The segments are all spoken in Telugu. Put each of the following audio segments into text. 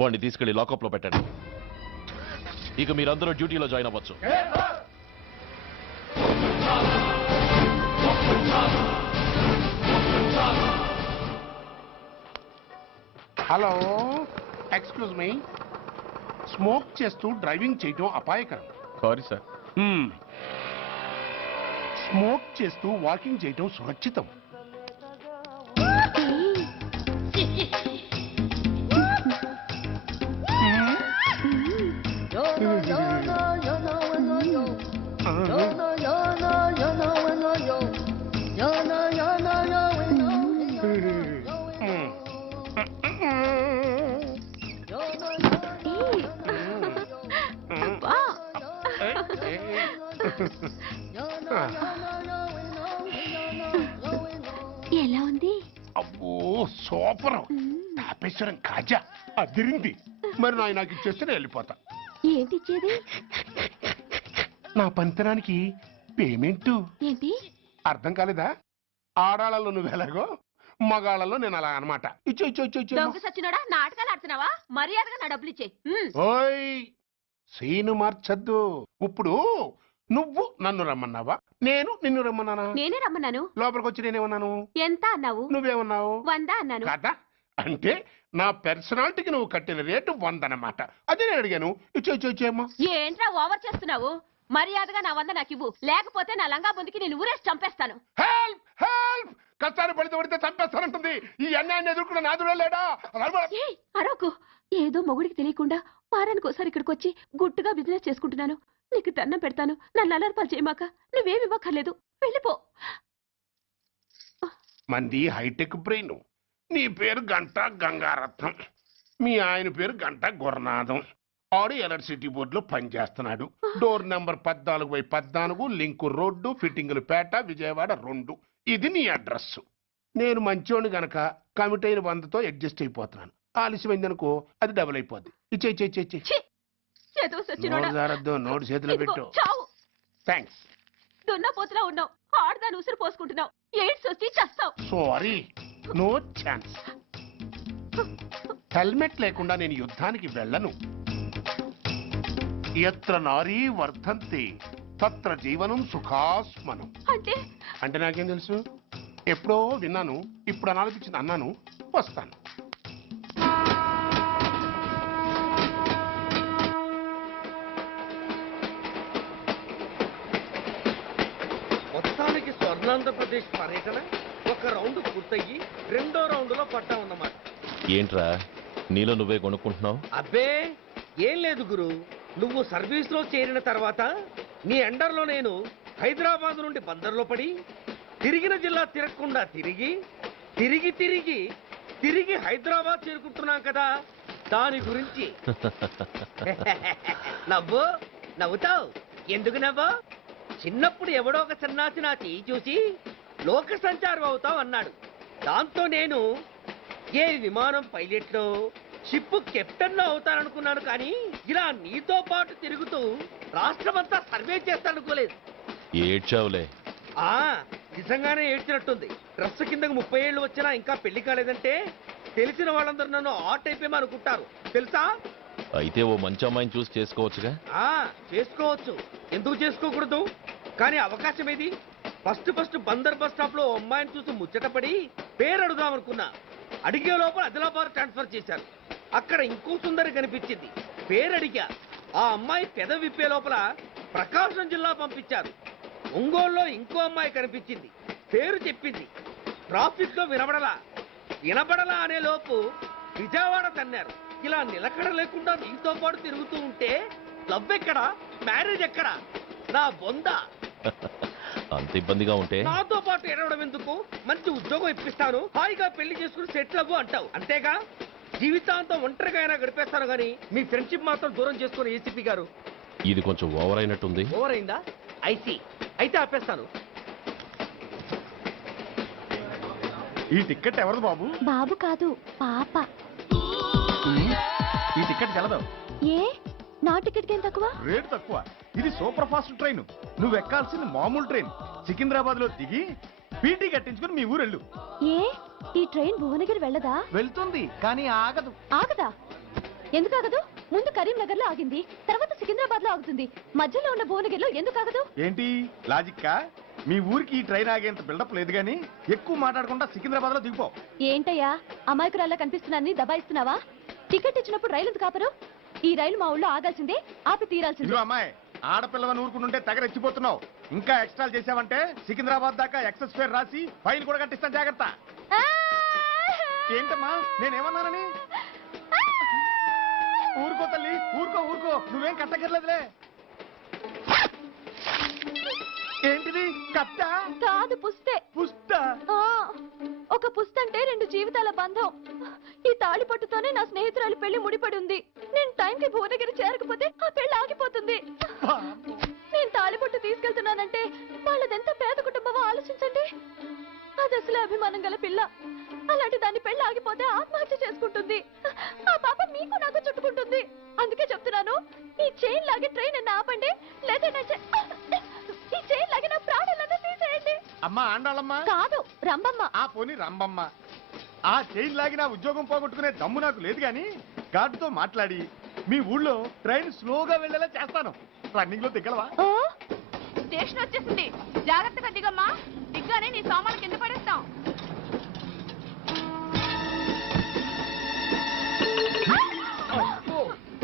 వాడిని తీసుకెళ్లి లాకప్ లో పెట్టండి. ఇక మీరందరూ డ్యూటీలో జాయిన్ అవ్వచ్చు. Hello, excuse me. స్మోక్ చేస్తూ డ్రైవింగ్ చేయటం అపాయకరం. Sorry sir. స్మోక్ చేస్తూ వాకింగ్ చేయటం సురక్షితం. ఎలా ఉంది? అబ్బో సూపర్. తాపేశ్వరం కాజా అదిరింది. మరి నాకు ఇచ్చేస్తే నేను వెళ్ళిపోతా. ఏంటి ఇచ్చేది? నా పంతనానికి పేమెంట్. ఏంటి అర్థం కాలేదా? ఆడాళ్ళలో నువ్వు ఎలాగో మగాళ్ళలో నేను అలా అనమాట. ఇచ్చో ఇచ్చో ఇచ్చో ఇచ్చో. దొంగ సచ్చినోడా, నాటకాలు ఆడుతున్నావా? మర్యాదగా నా డబ్బులు ఇచ్చే. ఓయ్ సీను మార్చద్దు. ఇప్పుడు నువ్వు నన్ను రమ్మన్నావా, నేను నిన్ను రమ్మన్నానా? నేనే రమ్మన్నాను. లోపలికి వచ్చి నేనేమన్నాను? ఎంత అన్నావు? నువ్వేమన్నావు? 100 అన్నాను. కదా అంటే నా పర్సనాలిటీకి నువ్వు కట్టిన రేటు 100 అన్నమాట. అదే నేను అడిగాను. ఇచ్చో ఇచ్చో ఇచ్చేమ్మా. ఏంట్రా ఓవర్ చేస్తున్నావు? మర్యాదగా నా 100 నాకు ఇవ్వు, లేకపోతే నా లంగా బొందికి నేను ఊరేసి చంపేస్తాను. Help help. కష్టాన్ని పడితే చంపేస్తానంటుంది. ఈ అన్యాయాన్ని ఎదుర్కొన్న నాదుడే లేడా? అరకు ఏదో మొగుడికి తెలియకుండా వారానికి ఒకసారి ఇక్కడికి వచ్చి గుట్టుగా బిజినెస్ చేసుకుంటున్నాను. నీకు దండం పెడతాను, నన్ను అలర్పాలు చేయమాక. నువ్వేమి ఇవ్వక్కర్లేదు, వెళ్ళిపో. మంది హైటెక్ బ్రెయిన్. నీ పేరు గంట గంగారత్నం, మీ ఆయన పేరు గంట గురునాథం. ఆడు ఎలక్ట్రిసిటీ బోర్డులో పనిచేస్తున్నాడు. డోర్ నెంబర్ 14/14, లింకు రోడ్డు, ఫిట్టింగులు పేట, విజయవాడ 2. ఇది నీ అడ్రస్. నేను మంచోని గనక కమిట్ అయిన 100తో అడ్జస్ట్ అయిపోతున్నాను. ఆలస్యమైందనుకో అది డబుల్ అయిపోద్ది. ఇచ్చే నోటు చేతిలో పెట్టు. థ్యాంక్స్. దున్నపోతులా ఉన్నావు, ఆడదాని ఉసురు పోసుకుంటున్నావు. ఎయిడ్స్ వచ్చి చస్తావు. Sorry, no chance. హెల్మెట్ లేకుండా నేను యుద్ధానికి వెళ్ళను. ఎత్ర నారీ వర్ధంతి తత్ర జీవనం సుఖాస్మనం. అంటే నాకేం తెలుసు? ఎప్పుడో విన్నాను, ఇప్పుడు అనాలపించింది అన్నాను. వస్తాను. మొత్తానికి స్వర్ణాంధ్రప్రదేశ్ పర్యటన ఒక రౌండ్ పూర్తయ్యి 2వ రౌండ్లో పడ్డా ఉన్నమాట. ఏంట్రా నీలో నువ్వే కొనుక్కుంటున్నావు? అబ్బే ఏం లేదు గురు. నువ్వు సర్వీస్ లో చేరిన తర్వాత నీ అండర్లో నేను హైదరాబాద్ నుండి బందర్లో పడి తిరిగిన జిల్లా తిరగకుండా తిరిగి తిరిగి తిరిగి తిరిగి హైదరాబాద్ చేరుకుంటున్నాం కదా, దాని గురించి. నవ్వుతావు ఎందుకు నవ్వు? చిన్నప్పుడు ఎవడో ఒక సన్నాసి నా చేయి చూసి లోక సంచారం అవుతావు అన్నాడు. దాంతో నేను ఏ విమానం పైలట్లో షిప్ కెప్టెన్ లో అవుతాననుకున్నాను. కానీ ఇలా నీతో పాటు తిరుగుతూ రాష్ట్రమంతా సర్వే చేస్తాననుకోలేదు. ఏడ్చావులే. నిజంగానే ఏడ్చినట్టుంది. డ్రెస్ కిందకు 30 ఏళ్ళు వచ్చినా ఇంకా పెళ్లి కాలేదంటే తెలిసిన వాళ్ళందరూ నన్ను ఆట్ అయిపోయి అనుకుంటారు తెలుసా? అయితే ఓ మంచి అమ్మాయిని చూసి చేసుకోవచ్చుగా. చేసుకోవచ్చు, ఎందుకు చేసుకోకూడదు? కానీ అవకాశం ఏది? ఫస్ట్ బందర్ బస్ స్టాప్ లో అమ్మాయిని చూసి ముచ్చటపడి పేరు అడుగుదామనుకున్నా. అడిగే లోపల ఆదిలాబాద్ ట్రాన్స్ఫర్ చేశారు. అక్కడ ఇంకో సుందరి కనిపించింది. పేరు అడిగా. ఆ అమ్మాయి పెద విప్పే లోపల ప్రకాశం జిల్లా పంపించారు. ఒంగోలులో ఇంకో అమ్మాయి కనిపించింది. పేరు చెప్పింది. ట్రాఫిక్ లో వినబడలా అనే లోపు విజయవాడ తన్నారు. ఇలా నిలకడ లేకుండా నీతో పాటు తిరుగుతూ ఉంటే లవ్ ఎక్కడా, మ్యారేజ్ ఎక్కడా? నా బొంద. అంత ఇబ్బందిగా ఉంటే నాతో పాటు ఎడవడం ఎందుకు? మంచి ఉద్యోగం ఇప్పిస్తాను, హాయిగా పెళ్లి చేసుకుని సెటిల్ అవ్వు అంటావు అంతేగా? జీవితాంతం ఒంటరిగా అయినా గడిపేస్తాను గానీ మీ ఫ్రెండ్షిప్ మాత్రం దూరం చేసుకుని ఏసీపీ గారు. ఇది కొంచెం ఓవర్ అయినట్టుంది. ఓవర్ అయిందా? ఐసీ. అయితే ఆపేస్తాను. ఈ టికెట్ ఎవరిది బాబు? బాబు కాదు, పాప. ఈ టికెట్ గలదు. ఏ నా టికెట్ ఏం తక్కువ? రేటు తక్కువ. ఇది సూపర్ ఫాస్ట్ ట్రైన్. నువ్వు ఎక్కాల్సింది మామూలు ట్రైన్. సికింద్రాబాద్ లో దిగి పీటీ కట్టించుకుని మీ ఊరెళ్ళు. ఏ ఈ ట్రైన్ భువనగిరి వెళ్ళదా? వెళ్తుంది కానీ ఆగదు. ఆగదా? ఎందుకు ఆగదు? ముందు కరీంనగర్ లో ఆగింది, తర్వాత సికింద్రాబాద్ లో ఆగుతుంది. మధ్యలో ఉన్న భువనగిరిలో ఎందుకు ఆగదు? ఏంటి లాజిక్కా? మీ ఊరికి ఈ ట్రైన్ ఆగేంత బిల్డప్ లేదు గానీ ఎక్కువ మాట్లాడకుండా సికింద్రాబాద్ లో దిగిపో. ఏంటయ్యా అమాయకురాల్లా కనిపిస్తున్నాన్ని దబాయిస్తున్నావా? టికెట్ ఇచ్చినప్పుడు రైలు ఎందుకు ఆపరు? ఈ రైలు మా ఊళ్ళో ఆగాల్సిందే, ఆపి తీరాల్సిందే. ఇదిగో అమ్మాయి, ఆడపిల్లవని ఊరుకుంటుంటే తెగరెచ్చిపోతున్నావు. ఇంకా ఎక్స్ట్రాలు చేసావంటే సికింద్రాబాద్ దాకా ఎక్సెస్ ఫేర్ రాసి ఫైన్ కూడా కట్టిస్తాను, జాగ్రత్త. ఏంటమ్మా నేనేమన్నానని? ఊరుకో తల్లి, ఊరుకో ఊరుకో, నువ్వేం కట్టకర్లేదులే. ఏంటిది కట్ట? కాదు పుస్తే. పుష్ట? ఆ, ఒక పుస్తంటే 2 జీవితాల బంధం. ఈ తాళి పట్టుతోనే నా స్నేహితురాలి పెళ్లి ముడిపడి ఉంది. నేను టైంకి భువనగిరి చేరకపోతే ఆ పెళ్లి ఆగిపోతుంది. నేను తాళి పట్టు తీసుకెళ్తున్నానంటే వాళ్ళదెంత పేద కుటుంబమో ఆలోచించండి. అది అసలు అభిమానం గల పిల్ల. అలాంటి దాని పెళ్లి ఆగిపోతే ఆత్మహత్య చేసుకుంటుంది. ఆ పాప మీకు నాకు చుట్టుకుంటుంది. అందుకే చెప్తున్నాను, ఈ చైన్ లాగి ట్రైన్ అన్న ఆపండి, లేదా ఈ చైన్ లాగి నా ప్రాణాలను తీసేయండి. అమ్మా ఆండాళ్ళమ్మా కాదు రంబమ్మ. ఆ పోని రంబమ్మ. ఆ చైన్ లాగి నా ఉద్యోగం పోగొట్టుకునే దమ్ము నాకు లేదు గాని గార్డుతో మాట్లాడి మీ ఊళ్ళో ట్రైన్ స్లోగా వెళ్ళేలా చేస్తాను. రన్నింగ్ లో దిగలవా? స్టేషన్ వచ్చేసింది, జాగ్రత్తగా దిగమ్మా. దిగ్గానే నీ సామాన్లు కింద పడేస్తాం.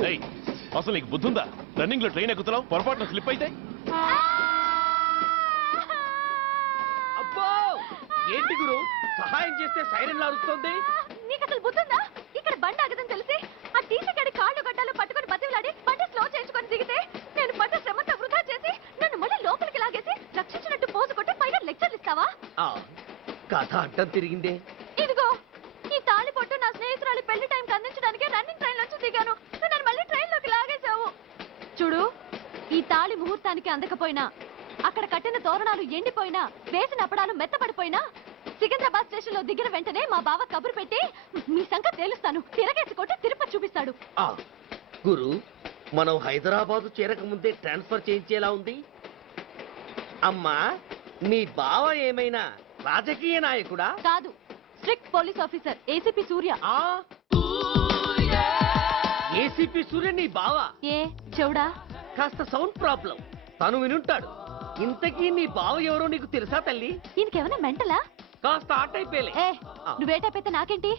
ఏయ్, అసలు నీకు బుద్ధుందా? రన్నింగ్ లో ట్రైన్ ఎక్కుతున్నావు, పొరపాటున స్లిప్ అయితే? అబ్బో ఏంటి గురు, సహాయం చేస్తే సైరన్ అరుస్తోంది. నీకు అసలు బుద్ధుందా? ఇక్కడ బండి ఆగదని తెలిసి ఆ టీసీ గడి కాళ్ళు గడ్డాలు పట్టుకొని బతిలాడి బండి స్లో చేయించుకొని దిగితే నేను పడ్డ శ్రమంతా వృధా చేసి నన్ను మళ్ళీ లోపలికి లాగేసి రక్షించినట్టు పోజు కొట్టి పైన లెక్చర్లు ఇస్తావా? కథ అడ్డం తిరిగిందే. ఇదిగో ఈ తాళి పొట్టు నా స్నేహితురాలి పెళ్లి టైంకి అందించడానికి రన్నింగ్ ట్రైన్ నుంచి దిగాను. నువ్వు నన్ను మళ్ళీ ట్రైన్ లోకి లాగేశావు. చూడు, ఈ తాళి ముహూర్తానికి అందకపోయినా, అక్కడ కట్టిన తోరణాలు ఎండిపోయినా, వేసిన అప్పడాలు మెత్తపడిపోయినా, సికింద్రాబాద్ స్టేషన్ లో దిగిన వెంటనే మా బావ కబురు పెట్టి మీ సంగతి తేలుస్తాను, తిరగేసి కొట్టి తిరుపతి చూపిస్తాడు. గురు, మనం హైదరాబాద్ చేరక ముందే ట్రాన్స్ఫర్ చేయించేలా ఉంది. అమ్మా, మీ బావ ఏమైనా రాజకీయ నాయకుడా? కాదు, స్ట్రిక్ట్ పోలీస్ ఆఫీసర్, ఏసీపీ సూర్య. ఏసీపీ సూర్య నీ బావ? ఏ చెవుడా? కాస్త సౌండ్ ప్రాబ్లం, తను వినుంటాడు. ఇంతకీ నీ బావ ఎవరో నీకు తెలుసా తల్లి? ఈయనకేమైనా మెంటలా? కాస్త ఆట అయిపోయలే. ఏ నువ్వేటైతే నాకేంటి?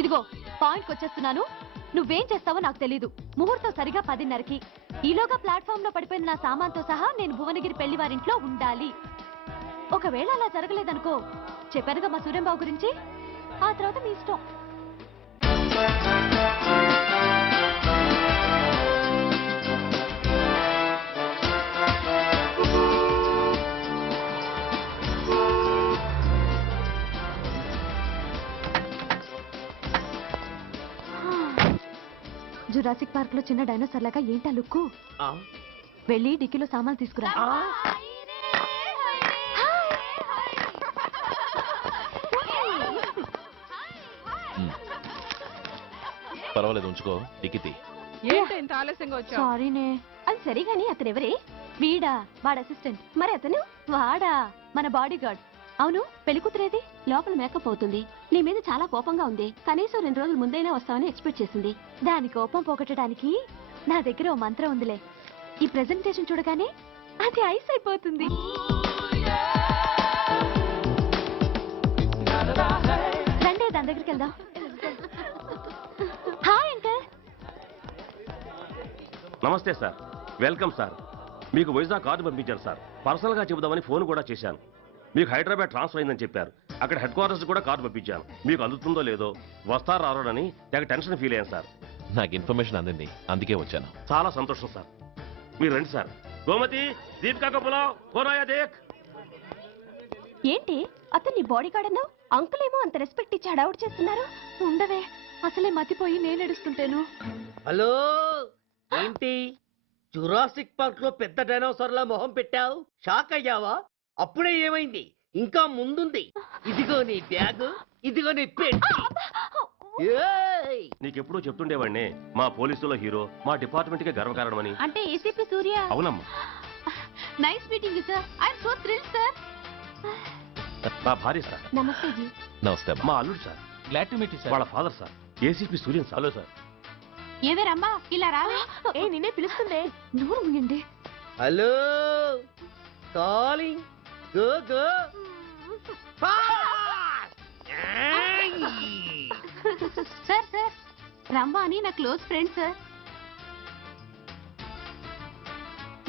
ఇదిగో పాయింట్కి వచ్చేస్తున్నాను. నువ్వేం చేస్తావో నాకు తెలీదు. ముహూర్తం సరిగా 10:30కి. ఈలోగా ప్లాట్ఫామ్ లో పడిపోయిన నా సామాన్తో సహా నేను భువనగిరి పెళ్లి వారింట్లో ఉండాలి. ఒకవేళ అలా జరగలేదనుకో, చెప్పానుగా మా సూర్యంబాబు గురించి, ఆ తర్వాత మీ ఇష్టం. జురాసిక్ పార్క్ లో చిన్న డైనోసార్ లాగా ఏంటా లుక్కు? వెళ్ళి డిక్కీలో సామాన్లు తీసుకురా. పర్వాలేదు, ఉంచుకో. టికెట్ ఏంటి ఇంత ఆలస్యంగా వచ్చావు? సారీనే. అది సరిగాని అతను ఎవరే? వీడా, వాడ అసిస్టెంట్. మరి అతను వాడా, మన బాడీ గార్డ్. అవును, పెళ్లికూతురేది? లోపల మేకప్ అవుతుంది. నీ మీద చాలా కోపంగా ఉంది. కనీసం 2 రోజుల ముందైనా వస్తావని ఎక్స్పెక్ట్ చేసింది. దాని కోపం పోగొట్టడానికి నా దగ్గర ఓ మంత్రం ఉందిలే. ఈ ప్రెజెంటేషన్ చూడగానే అది ఐస్ అయిపోతుంది. రండి, దాని దగ్గరికి వెళ్దాం. Hi uncle. నమస్తే సార్, వెల్కమ్ సార్. మీకు వైజాగ్ కార్డు పంపించాను సార్. పర్సనల్గా చెబుదామని ఫోన్ కూడా చేశాను. మీకు హైదరాబాద్ ట్రాన్స్ఫర్ అయిందని చెప్పారు. అక్కడ హెడ్ క్వార్టర్స్ కూడా కార్డు పంపించాను. మీకు అందుతుందో లేదో, వస్తారో రారోనని తెగ టెన్షన్ ఫీల్ అయ్యాను సార్. నాకు ఇన్ఫర్మేషన్ అందింది, అందుకే వచ్చాను. చాలా సంతోషం సార్. మీరు రండి సార్. గోమతి, దీపికా కపులా, కోనాయా దేక్. ఏంటి అతన్ని బాడీ గార్డ్ అన్నావు? అంకుల్ ఏమో అంత రెస్పెక్ట్ ఇచ్చి హడావుడు చేస్తున్నారు. ఉండవే, అసలే మతిపోయి నేను ఏడుస్తుంటేను. హలో, ఏంటి జురాసిక్ పార్క్ లో పెద్ద డైనోసార్ లా మొహం పెట్టావు? షాక్ అయ్యావా? అప్పుడే ఏమైంది? ఇంకా ముందుంది. ఇదిగో నీ బ్యాగ్, ఇదిగో నీ పెట్టి. నీకెప్పుడూ చెప్తుండేవాడిని, మా పోలీసులో హీరో, మా డిపార్ట్మెంట్ కి గర్వకారణమని. అంటే ఏసీపీ సూర్య. అవునమ్మా. Nice meeting you sir. I am so thrilled sir. నా భార్య సార్. నమస్తే జీ. నమస్తే. మా అల్లుడు sir. Glad to meet you sir. వాళ్ళ father sir, ACP Suryan sir. Hello sir. ఏవే రమ్మా ఇలా రావే. ఏ నిన్నే పిలుస్తుందే. నోరు ముయండి. Hello calling go go sir sir రమ్మ అని నా close friend sir.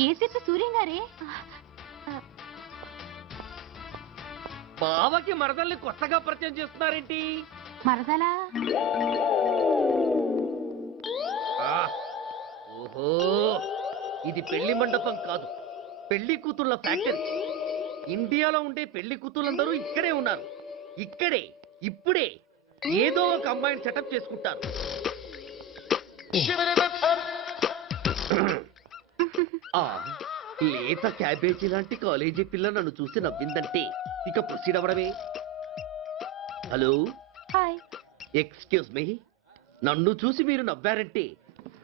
ACP Suryam గారే. బావకి మరదల్ని కొత్తగా పరిచయం చేస్తున్నారేంటి? మరదలా? ఓహో, ఇది పెళ్లి మండపం కాదు, పెళ్లి కూతుళ్ళ ఫ్యాక్టరీ. ఇండియాలో ఉండే పెళ్లి కూతుళ్ళందరూ ఇక్కడే ఉన్నారు. ఇక్కడే ఇప్పుడే ఏదో ఒక అమ్మాయిని సెటప్ చేసుకుంటారు. ఆ, లేత క్యాబేజీ లాంటి కాలేజీ పిల్ల నన్ను చూసి నవ్విందంటే ఇక ప్రొసీడ్ అవ్వడమే. Hello, hi. ఎక్స్క్యూజ్ మీ, నన్ను చూసి మీరు నవ్వారంటే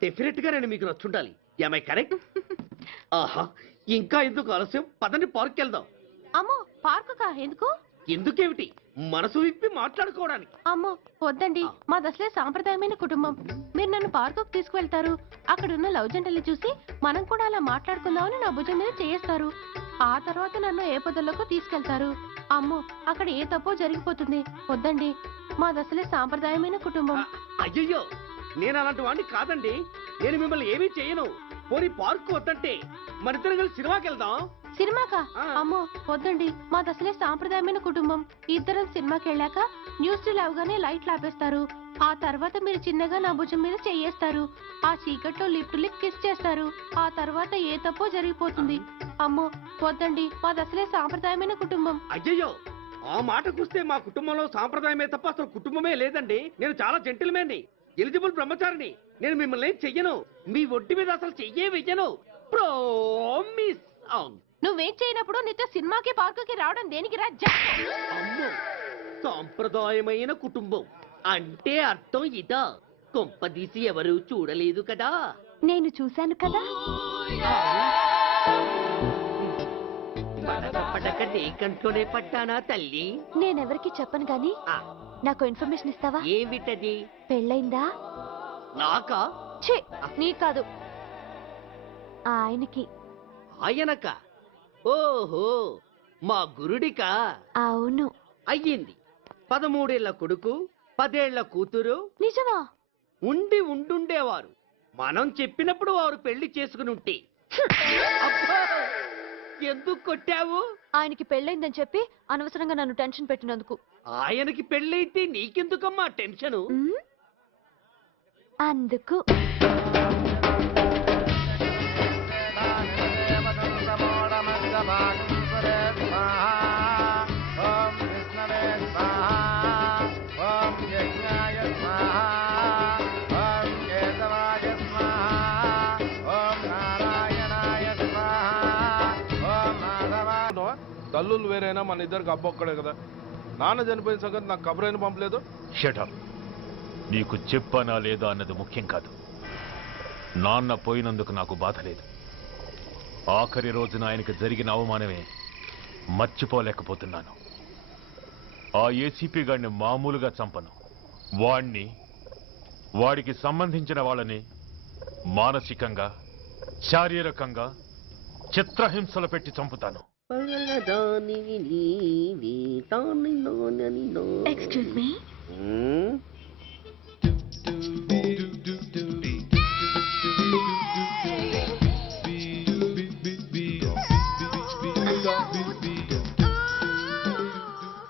డెఫినెట్ గా నేను మీకు నచ్చుండాలి. ఏమై కరెక్ట్? ఆహా, ఇంకా ఎందుకు ఆలస్యం? పదండి పార్క్ వెళ్దాం. అమ్మో పార్కుకా? ఎందుకు? ఎందుకేమిటి, మనసు విప్పి మాట్లాడుకోవడానికి. అమ్మో వద్దండి, మాది అసలే సాంప్రదాయమైన కుటుంబం. మీరు నన్ను పార్కుకు తీసుకువెళ్తారు, అక్కడున్న లవ్ జంటలు చూసి మనం కూడా అలా మాట్లాడుకుందామని నా భుజం మీద చేస్తారు. ఆ తర్వాత నన్ను ఏ పొదల్లోకి తీసుకెళ్తారు. అమ్మో అక్కడ ఏ తప్పో జరిగిపోతుంది. వద్దండి, మాది అసలే సాంప్రదాయమైన కుటుంబం. అయ్యయ్యో, నేను అలాంటి వాడిని కాదండి. నేను మిమ్మల్ని ఏమీ చేయను. పోనీ పార్క్ వద్దంటే మరిద్దరం కలిసి సినిమాకి వెళ్దాం. సినిమాకా? ఆ. అమ్మో వద్దండి, మాది అసలే సాంప్రదాయమైన కుటుంబం. ఇద్దరం సినిమాకి వెళ్ళాక న్యూస్ అవగానే లైట్లు ఆపేస్తారు. ఆ తర్వాత మీరు చిన్నగా నా భుజం మీద చెయ్యేస్తారు. ఆ చీకట్లో లిప్ టు లిప్ కిస్ చేస్తారు. ఆ తర్వాత ఏ తప్పో జరిగిపోతుంది. అమ్మో వద్దండి, మాది అసలే సాంప్రదాయమైన కుటుంబం. అయ్యయ్యో, ఆ మాటకొస్తే మా కుటుంబంలో సాంప్రదాయమే తప్ప అసలు కుటుంబమే లేదండి. నేను చాలా జెంటిల్మెన్ని, ఎలిజిబుల్ బ్రహ్మచారిని. నేను మిమ్మల్ని ఏం చెయ్యను. మీ ఒంటి మీద అసలు చెయ్యే వెయ్యను. ప్రామిస్. నువ్వేం చేయనప్పుడు నీతో సినిమాకి పార్కుకి రావడం దేనికి రా? అమ్మో, సాంప్రదాయమైన కుటుంబం అంటే అర్థం ఇదా? కొంపదీసి ఎవరు చూడలేదు కదా? నేను చూశాను కదా. పడక నీ కంట్లోనే పడ్డానా తల్లి? నేనెవరికి చెప్పను గాని ఆ, నాకు ఇన్ఫర్మేషన్ ఇస్తావా? ఏమిటది? పెళ్ళైందా? నాకా? ఛీ, నీ కాదు, ఆయనకి. ఆయనక? ఓహో, మా గురుడికా? అవును. అయ్యింది. 13 ఏళ్ల కొడుకు, 10 ఏళ్ల కూతురు నిజమా? ఉండుండేవారు. మనం చెప్పినప్పుడు వారు పెళ్లి చేసుకుని ఉంటే. అబ్బా! ఎందుకు కొట్టావు? ఆయనకి పెళ్ళైందని చెప్పి అనవసరంగా నన్ను టెన్షన్ పెట్టినందుకు. ఆయనకి పెళ్ళైతే నీకెందుకమ్మా టెన్షను? ఉమ్, అందుకు. తల్లులు వేరైనా మన ఇద్దరికి అబ్బొక్కడే కదా. నాన్న చనిపోయిన సంగతి నాకు కబురైన పంపలేదు. షటప్. నీకు చెప్పనా లేదా అన్నది ముఖ్యం కాదు. నాన్న పోయినందుకు నాకు బాధ లేదు. ఆఖరి రోజున ఆయనకు జరిగిన అవమానమే మర్చిపోలేకపోతున్నాను. ఆ ఏసీపీ గాడిని మామూలుగా చంపను. వాడికి సంబంధించిన వాళ్ళని మానసికంగా, శారీరకంగా చిత్రహింసలు పెట్టి చంపుతాను. Excuse me.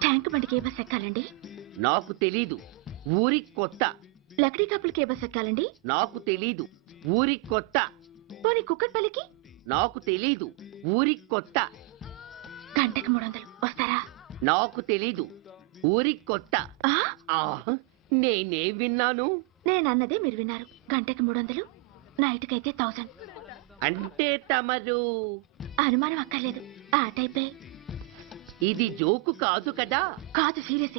ట్యాంక్ బండికి ఏ బస్ ఎక్కాలండి? నాకు తెలీదు, ఊరి కొత్త. లక్డీ కప్పులకి ఏ బస్ ఎక్కాలండి? నాకు తెలీదు, ఊరి కొత్త. పోనీ కుక్కట్పల్లికి? నాకు తెలీదు, ఊరి కొత్త. గంటకి 300 వస్తారా? నాకు తెలీదు, ఊరి కొత్త. ఆ? ఆహ్, నేనే విన్నాను. నేనన్నదే మీరు విన్నారు. గంటకి 300, నైట్కైతే 1000. అంటే తమరు? అనుమానం అక్కర్లేదు, ఆ టైపే. ఇది జోకు కాదు కదా? కాదు, serious.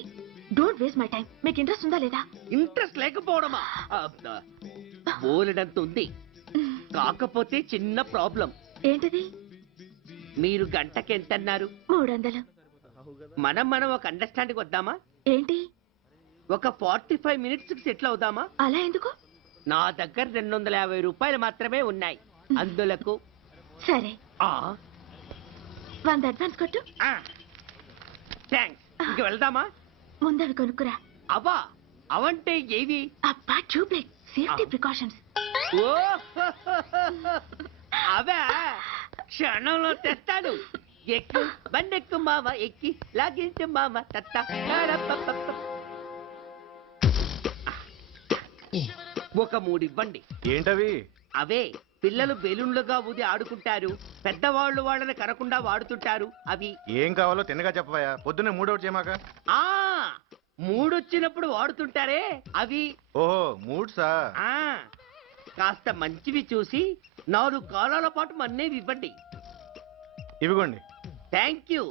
Don't waste my time. మీకు ఇంట్రెస్ట్ ఉందా లేదా? ఇంట్రెస్ట్ లేకపోవడమా? బోలెడంత ఉంది. కాకపోతే చిన్న ప్రాబ్లం. ఏంటిది? మీరు గంటకి ఎంతన్నారు? 300. మనం ఒక అండర్స్టాండింగ్ వద్దామా? ఏంటి? ఒక 45 మినిట్స్ కి సెటిల్ అవుదామా? అలా ఎందుకు? నా దగ్గర 250 రూపాయలు మాత్రమే ఉన్నాయి. అందులకు సరే ఆ 100 అడ్వాన్స్ కొట్టు. థ్యాంక్స్. ఇంక వెళ్దామా? ముందవి కొనుక్కురా. అబ్బా అవంటే ఏవి? అబ్బా ట్యూబ్లైట్, సేఫ్టీ ప్రికాషన్స్. ఓ అవా క్షణంలో తెస్తాను. ఎక్కు బండెక్కు మామ, ఎక్కి లాగించు మామ తత్త. ఒక 3 ఇవ్వండి. ఏంటవి? అవే పిల్లలు బెలూన్లుగా ఊది ఆడుకుంటారు, పెద్దవాళ్ళు వాళ్ళని కరకుండా వాడుతుంటారు. అవి ఏం కావాలో తిన్నగా చెప్పవా, పొద్దున్నే మూడోటి చేయమాక. ఆ 3 వచ్చినప్పుడు వాడుతుంటారే అవి. ఓహో మూడ్సా? ఆ కాస్త మంచివి చూసి 4 కాలాల పాటు మన్నేవి ఇవ్వండి. ఇవిగోండి. Thank you.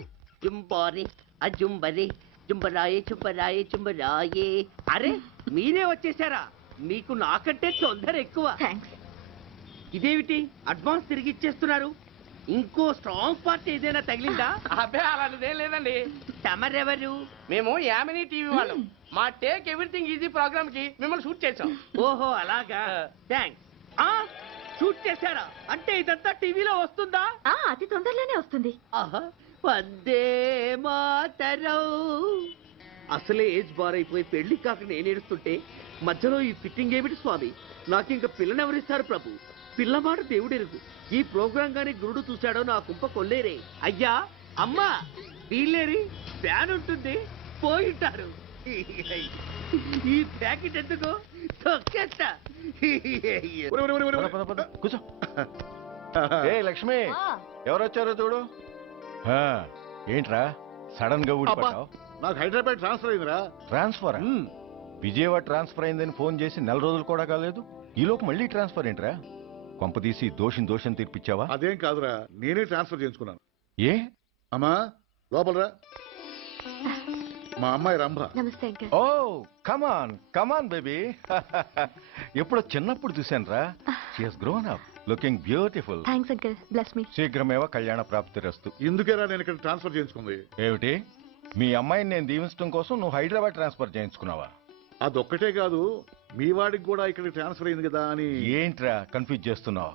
జుంబారి అజుంబరి జుంబరాయే చుంబరాయే చుంబరాయే. అరే మీరే వచ్చేసారా? మీకు నాకంటే తొందర ఎక్కువ. థ్యాంక్స్. ఇదేమిటి అడ్వాన్స్ తిరిగి ఇచ్చేస్తున్నారు? ఇంకో స్ట్రాంగ్ పార్టీ ఏదైనా తగిలిందా? అబ్బే అలాంటిదేం లేదండి. తమరెవరు? మేము యామినీ టీవీ వాళ్ళం. మా టేక్ ఎవ్రీథింగ్ ఈజీ ప్రోగ్రామ్ కి మిమ్మల్ని షూట్ చేసాం. ఓహో అలాగా. థ్యాంక్స్. షూట్ చేశారా? అంటే ఇదంతా టీవీలో వస్తుందా? అతి తొందరలోనే వస్తుంది. ఆహా వందే మాతరం. అసలే ఏజ్ బార్ అయిపోయి పెళ్లి కాక నేను ఏడుస్తుంటే మధ్యలో ఈ ఫిట్టింగ్ ఏమిటి స్వామి? నాకు ఇంకా పిల్లనెవరిస్తారు ప్రభు? పిల్లవాడు దేవుడెరుగు. ఈ ప్రోగ్రాం గాని గురుడు చూశాడో నా కుంప కొల్లేరే. అయ్యా అమ్మా వీళ్ళేరి ఫ్యాన్ ఉంటుంది పోయింటారు. ఈ ప్యాకెట్ ఎందుకు తొక్కేస్తా. కూర్చో. ఏ లక్ష్మి, ఎవరొచ్చారో చూడు. ఏంట్రా సడన్ గా ఊడిపడ్డావు? నాకు హైదరాబాద్ ట్రాన్స్ఫర్ అయిందిరా. ట్రాన్స్ఫర్? విజయవాడ ట్రాన్స్ఫర్ అయిందని ఫోన్ చేసి 4 రోజులు కూడా కాలేదు. ఈలోపు మళ్ళీ ట్రాన్స్ఫర్ ఏంట్రా? కొంపదీసి దోషం తీర్పిచ్చావా? అదేం కాదురా, నేనే ట్రాన్స్ఫర్ చేయించుకున్నాను. ఏ? అమ్మా లోపలరా. మా అమ్మాయి రంభ. నమస్తే అంకల్. ఓ కమాన్ బేబీ. ఎప్పుడో చిన్నప్పుడు చూశానురా. She has grown up, looking beautiful. Thanks uncle, bless me. శీఘ్రమేవ కళ్యాణ ప్రాప్తిరస్తు. ఇందుకేరా నేను ఇక్కడ ట్రాన్స్ఫర్ చేయించుకుంది. ఏమిటి? మీ అమ్మాయిని నేను దీవించడం కోసం నువ్వు హైదరాబాద్ ట్రాన్స్ఫర్ చేయించుకున్నావా? అదొక్కటే కాదు, మీ వాడికి కూడా ఇక్కడ ట్రాన్స్ఫర్ అయింది కదా అని. ఏంట్రా కన్ఫ్యూజ్ చేస్తున్నావు?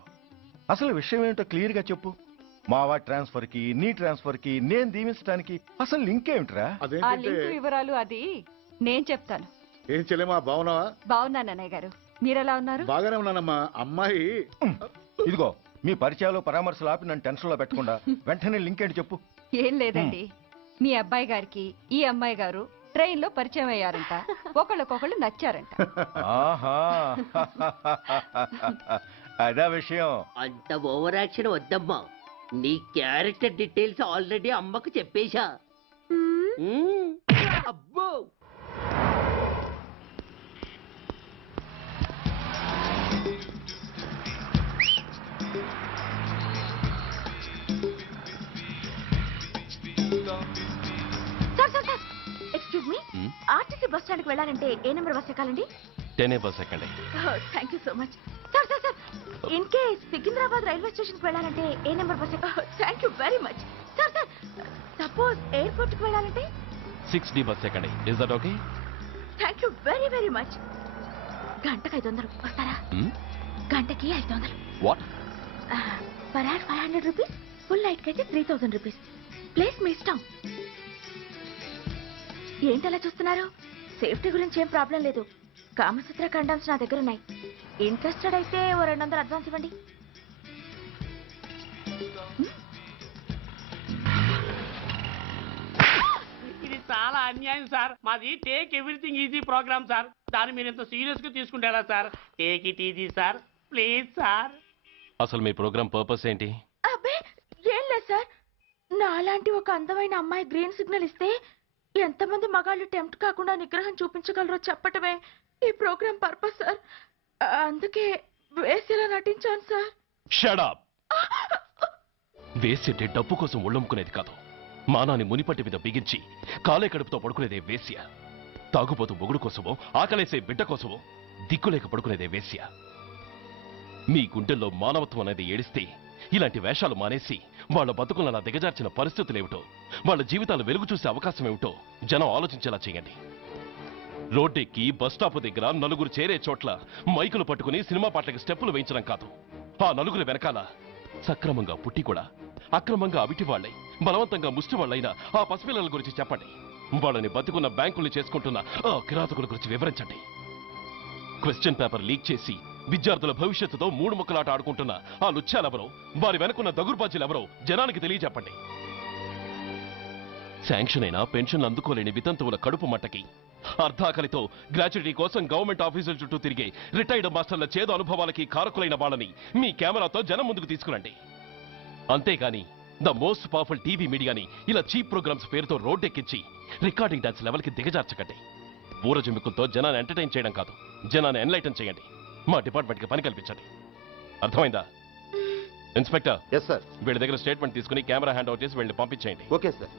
అసలు విషయం ఏంటో క్లియర్ గా చెప్పు. మా వాడి ట్రాన్స్ఫర్ కి నీ ట్రాన్స్ఫర్ కి నేను దీవించడానికి అసలు లింక్ ఏమిట్రా? అదేంటంటే వివరాలు అది నేను చెప్తాను. ఏం చెల్లెమా బాగున్నావా? బాగున్నాను అన్నయ్య గారు, మీరెలా ఉన్నారు? బాగానే ఉన్నానమ్మా. అమ్మాయి ఇదిగో మీ పరిచయాలు పరామర్శలు ఆపి నన్ను టెన్షన్ లో పెట్టకుండా వెంటనే లింక్ ఏంటి చెప్పు. ఏం లేదండి, మీ అబ్బాయి గారికి ఈ అమ్మాయి గారు ట్రైన్ లో పరిచయం అయ్యారంట, ఒకళ్ళకొకళ్ళు నచ్చారంట. ఆహా అదా విషయం. అంత ఓవర్ యాక్షన్ వద్దమ్మా. నీ క్యారెక్టర్ డీటెయిల్స్ ఆల్రెడీ అమ్మకు చెప్పేశా. అబ్బో sir excuse me, RTC bus stand కి వెళ్ళాలంటే ఏ నెంబర్ బస్ ఎక్కాలండి? 10 బస్ ఎక్కండి. Thank you so much. Sir in case Secunderabad railway station కి వెళ్ళాలంటే ఏ నెంబర్ బస్ ఎక్కాలి? Thank you very much. Sir suppose airport కి వెళ్ళాలంటే 6D బస్ ఎక్కండి. Is that okay? Thank you very very much. గంటకి 500 వస్తారా? గంటకి 500. What? Per hour 500 rupees, full night కి అయితే 3000 రూపీస్. ప్లేస్ మీ ఇష్టం. ఏంటలా చూస్తున్నారు? సేఫ్టీ గురించి ఏం ప్రాబ్లం లేదు. కామసూత్ర కండమ్స్ నా దగ్గర ఉన్నాయి. ఇంట్రెస్టెడ్ అయితే ఓ 200 అడ్వాన్స్ ఇవ్వండి. ఇది చాలా అన్యాయం సార్. మాది take everything easy program sir. దాన్ని మీరు ఎంత సీరియస్ గా తీసుకుంటారా sir? Take it easy sir, please sir. అసలు మీ ప్రోగ్రామ్ పర్పస్ ఏంటి? అబ్బే ఏం లేదు సార్, నాలాంటి ఒక అందమైన అమ్మాయి గ్రీన్ సిగ్నల్ ఇస్తే ఎంతమంది మగాళ్ళు టెంప్ట్ కాకుండా నిగ్రహం చూపించగలరో చెప్పటమే ఈ ప్రోగ్రామ్ పర్పస్ సార్. అందుకే వేసేలా నటించాను సార్. Shut up. వేసేటే డబ్బు కోసం ఒళ్ళొమ్ముకునేది కాదు. మానాన్ని మునిపట్టి మీద బిగించి కాలే కడుపుతో పడుకునేదే వేశ్య. తాగుపోతూ మొగుడు కోసమో ఆకలేసే బిడ్డ కోసమో దిక్కులేక పడుకునేదే వేశ్య. మీ గుండెల్లో మానవత్వం అనేది ఏడిస్తే ఇలాంటి వేషాలు మానేసి వాళ్ళ బతుకులను అలా దిగజార్చిన పరిస్థితులు ఏమిటో, వాళ్ళ జీవితాలు వెలుగు చూసే అవకాశం ఏమిటో జనం ఆలోచించేలా చేయండి. రోడ్డెక్కి బస్ స్టాప్ దగ్గర నలుగురు చేరే చోట్ల మైకులు పట్టుకుని సినిమా పాటలకి స్టెప్పులు వేయించడం కాదు. ఆ నలుగురు వెనకాల సక్రమంగా పుట్టి కూడా అక్రమంగా అవిటి వాళ్ళై బలవంతంగా ముష్టి వాళ్ళైన ఆ పసిపిల్లల గురించి చెప్పండి. వాళ్ళని బతుకున్న బ్యాంకుల్ని చేసుకుంటున్న ఆ కిరాతకుల గురించి వివరించండి. క్వశ్చన్ పేపర్ లీక్ చేసి విద్యార్థుల భవిష్యత్తుతో మూడు ముక్కలాట ఆడుకుంటున్న ఆ లుచ్చాలెవరో, వారి వెనుకున్న దగుర్బాజీలెవరో జనానికి తెలియజెప్పండి. శాంక్షన్ అయినా పెన్షన్లు అందుకోలేని వితంతువుల కడుపు మట్టకి, అర్ధాకలితో గ్రాట్యుటీ కోసం గవర్నమెంట్ ఆఫీసుల చుట్టూ తిరిగే రిటైర్డ్ మాస్టర్ల చేదు అనుభవాలకి కారకులైన వాళ్ళని మీ కెమెరాతో జనం ముందుకు తీసుకురండి. అంతేగాని ద మోస్ట్ పవర్ఫుల్ టీవీ మీడియాని ఇలా చీప్ ప్రోగ్రామ్స్ పేరుతో రోడ్డెక్కించి రికార్డింగ్ డాన్స్ లెవెల్కి దిగజార్చకండి. ఊరజుమ్మికులతో జనాన్ని ఎంటర్టైన్ చేయడం కాదు, జనాన్ని ఎన్లైటన్ చేయండి. మా డిపార్ట్మెంట్కి పని కల్పించండి. అర్థమైందా? Inspector, yes sir. వీళ్ళ దగ్గర స్టేట్మెంట్ తీసుకుని కెమెరా హ్యాండ్ అవుట్ చేసి వీళ్ళని పంపించేయండి. Okay sir.